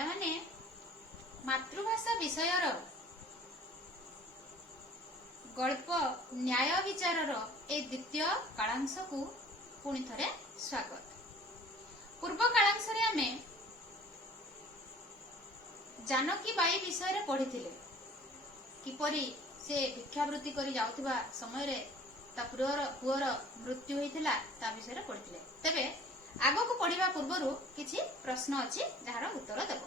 पिलामाने मातृभाषा विषयर गल्प न्याय विचारर ए द्वितीय कालांश को पुणी थरे स्वागत। पूर्व कालांश रे आमे जानकी बाई विषय रे पढ़िथिले किपरि से भिक्षावृत्ति करी जाउथिबा समय रे ता पुअर मृत्यु होइथिला ता विषय रे पढ़िथिले। तबे आगो को पढ़िबा पूर्वरु किछि प्रश्न अछि जहार उत्तर देबो।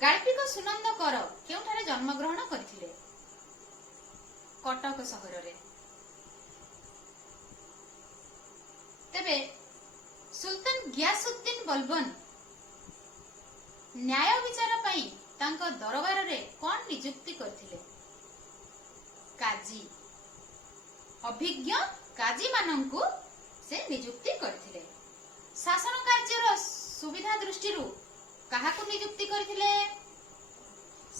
गाल्पिक सुनंद कर केउठारे जन्म ग्रहण करथिले? कटक सहर रे। तबे सुल्तान गियासुद्दीन बलबन न्याय विचार पई तांको दरबार रे कोन नियुक्ति करथिले? काजी, अभिज्ञ काजी मानंकु से नियुक्ति करथिले। शासन कार्यर सुविधा दृष्टिरु काहाकु नियुक्ति करथिले?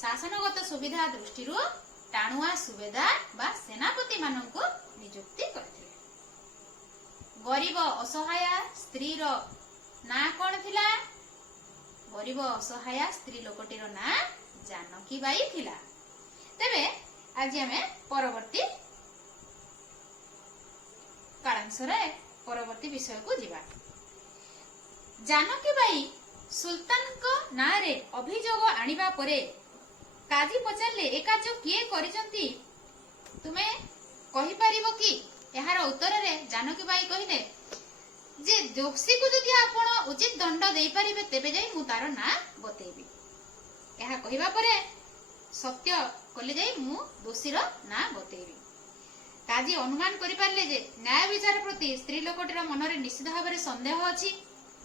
शासनगत सुविधा दृष्टिरु टाणुआ सुबेदार बा सेनापति मानंकु नियुक्ति करथिले। गरीब असहाय स्त्री रो ना कोन थिला? गरीब असहाय स्त्री लोकटीर ना जानकी बाई थिला। तबे आज हमें परवर्ती कालांश रे परवर्ती विषय को जीवा। जानकी बाई सुल्तान को ना रे अभियोग आनिबा परे काजी पचारले ए कार्य किए करिसंती तुमे कहि परिबो कि? एहार उत्तर रे जानकी बाई कहिले जे दोषी को जदि आपण उचित दंड देई परिबे तेबे जाई मु तार ना बतेबी। एहा कहिबा परे सत्य कले जाई मु दोषीर ना बतेबी। काजी अनुमान करि पारले जे न्याय विचार प्रति स्त्री लोकटीर मन रे निश्चित भाबरे संदेह अछि,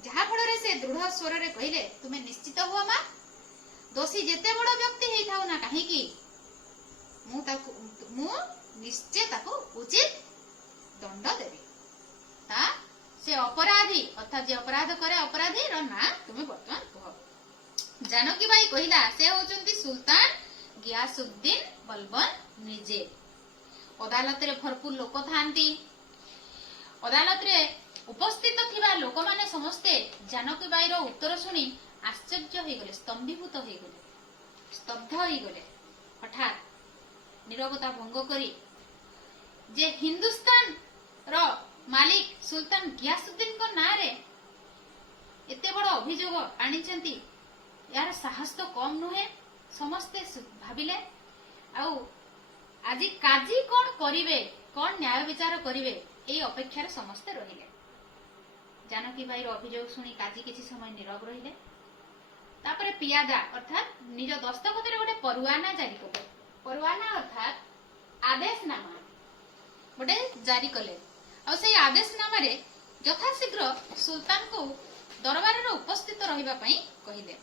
जहा फल रे से दृढ़ स्वर रे कहिले तुमे निश्चित हुआ मा दोषी जेते बड़ व्यक्ति हेई थाउ ना काहे कि मु निश्चय ताको उचित दंड देबी। ता से अपराधी अर्थात जे अपराध करे अपराधी रो ना तुमे वर्तमान कह। जानकी बाई कहिला से होचंती सुल्तान गियासुद्दीन बलबन निजे। अदालत रे भरपूर लोक थांती। अदालत रे उपस्थित थिबा लोक माने समस्ते जानकी बाई रो उत्तर सुनी आश्चर्य होई गले, स्तंभीभूत होई गले, स्तब्ध होई गले। हठात नीरवता भंग करी जे हिंदुस्तान रो मालिक सुल्तान गियासुद्दीन को ना रे एते बड़ अभियोग आनिचंती, यार साहस तो कम नुहे। समस्ते भाबिले आउ आजी काजी कोन करिवे, कोन न्याय विचार करिवे एई अपेक्षा रे समस्ते रहिले। जानकी बाई रो अभियोग सुनी काजी किछि समय नीरव रहिले। तापरे पियादा अर्थात निज दस्तखत रे गोटे परवाना जारी कले। परवाना अर्थात आदेशनामा गोटे जारी कले। आ से आदेशनामा रे यथाशीघ्र सुल्तान को दरबार रे उपस्थित रहिबा पई कहिले।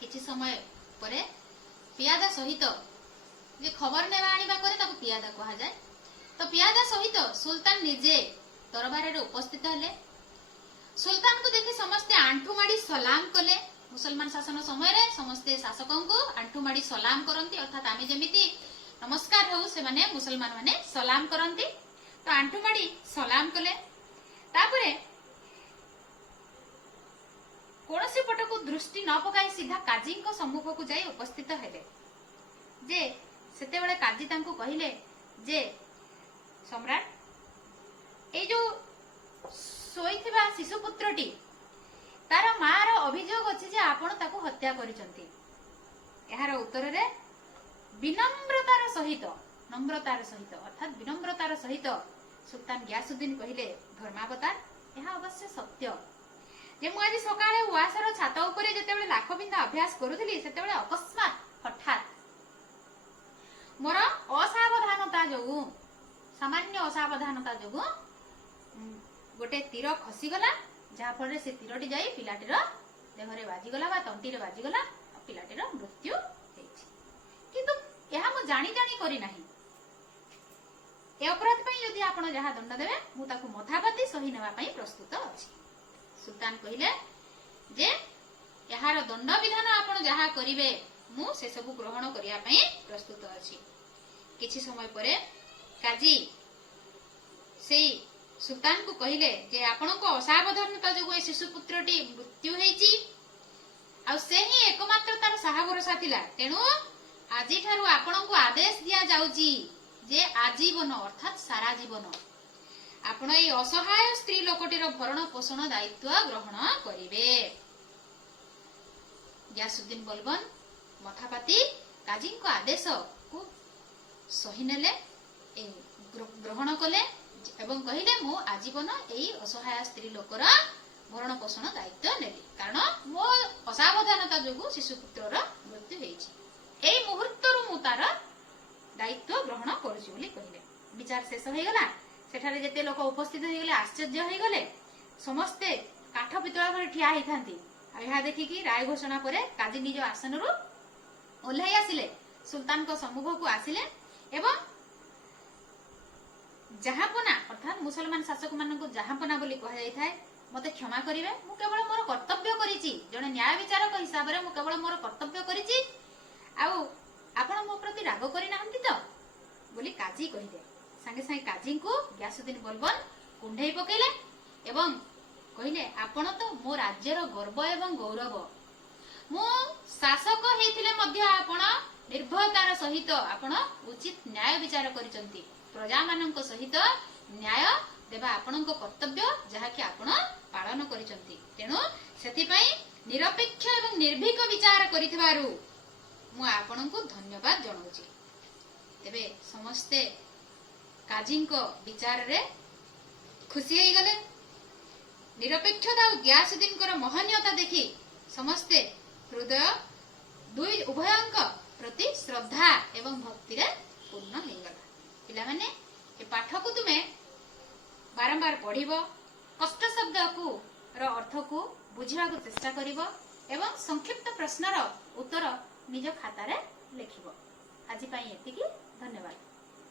किछि समय परे पियादा सहित जे खबर नेबा आनिबा करे ताको पियादा कहा जाय। तो पियादा सहित सुल्तान निजे दरबार रे उपस्थित हले। सुल्तान को देखि समस्ते आंठू माडी सलाम कले। मुसलमान शासन समय रे समस्ते शासकों को आंठू माडी सलाम करंती, अर्थात आमे जेमिति नमस्कार हो से माने मुसलमान माने सलाम करंती। तो आंठू माडी सलाम कले। तापरे कोनोसी पटको दृष्टि न पकाई सीधा काजी को सम्मुख को जाई उपस्थित हेले। जे सेते बेले काजी तांको कहिले जे सम्राट ए जो सोईथिबा शिशुपुत्रटी तार मार अभियोग अछि जे आपण ताको हत्या करिसंती। एहार उत्तर रे विनम्रतार सहित अर्थात विनम्रतार सहित सुल्तान गियासुद्दीन कहिले धर्मावतार एहा अवश्य सत्य जे मु आज सकाळे उआसर छात उपरे जेतेबेले लाखबिंदा अभ्यास करूथिली सेतेबेले अकस्मात हठात मोर असावधानता जोगु सामान्य असावधानता जोगु गोटे तीर खसी गला, जहा फल से तीरटी जाई पिलाटीर देहरे बाजिगला बा तंटीरे बाजिगला, पिलाटीर मृत्यु हेछि। किंतु एहा मु जानी जानी करी नाही। ए अपराध पई यदि आपण जहा दंड देबे मु ताकू मथापाती सही नेबा पई प्रस्तुत अछि। सुल्तान कहिले जे एहार दंड विधान आपण जहा करिवे मु से सब ग्रहण करिया पई प्रस्तुत अछि। किछि समय परे काजी सेई सुल्तान को कहिले जे आपण को असावधानता जोगु ए शिशुपुत्रटी मृत्यु हेछि, ଭରସା थिला तेणु आजि ठारू आपणको आदेश दिया जाउची जे आजीवन अर्थात सारा जीवन आपण ए असहाय स्त्री लोकटीर भरण पोषण दायित्व ग्रहण करिवे। ग्यासुद्दीन बलबन मथापाती काजीको आदेश को सही नेले ग्रहण कले एवं कहिले मु आजीवन एई असहाय स्त्री लोकर भरण पोषण दायित्व नेली कारण मो असावधानता जोगु शिशुपुत्रर मृत्यु हेछि एई मुहूर्तरु मु तार दायित्व ग्रहण करूछि बोली कहिले। विचार शेष होई गला सेठारे जेते लोक उपस्थित होई गले आश्चर्य होई गले समस्ते काठ पितळ भरि ठिया होई थांती आ देखि कि राय घोषणा परे काजी निज आसनरु ओल्हाई आसिले सुल्तान को सम्मुख को आसिले एवं जहापना अर्थात मुसलमान शासक मान को जहापना बोली कहा जाय थाए मते क्षमा करिवे मु केवल मोर कर्तव्य करिछि जने न्याय विचारक हिसाब रे मु केवल मोर कर्तव्य करिछि आउ आपण मो प्रति राग करि नाहंती तो बोली काजी कहिले। संगे संगे काजी को ग्यासुद्दीन बलबन कुंढई पकेले एवं कहिले आपण तो मो राज्यर गर्व एवं गौरव मु शासक हेथिले मध्य आपण निर्भयतार सहित आपण उचित न्याय विचार करिसंती प्रजा मानक सहित न्याय देबा आपणको कर्तव्य जहा कि आपण पालन करिसंती तेणु सेति पई निरपेक्ष एवं निर्भीक विचार करिथबारु मु आपणको धन्यवाद जणाउची। तेबे समस्ते काजीको विचार रे खुशी होई गले निरपेक्षता और ग्यासुद्दीन महनीयता देखि समस्ते हृदय दुई उभयंक प्रति श्रद्धा एवं भक्ति रे पूर्ण हो गला। पिला माने ए पाठ को तुमे बारंबार पढ़िबो कष्ट शब्द को अर्थ को बुझिबा को चेष्टा करिबो एवं संक्षिप्त प्रश्नर उत्तर निज खाता रे लिखिबो। आज पई एतिकी धन्यवाद।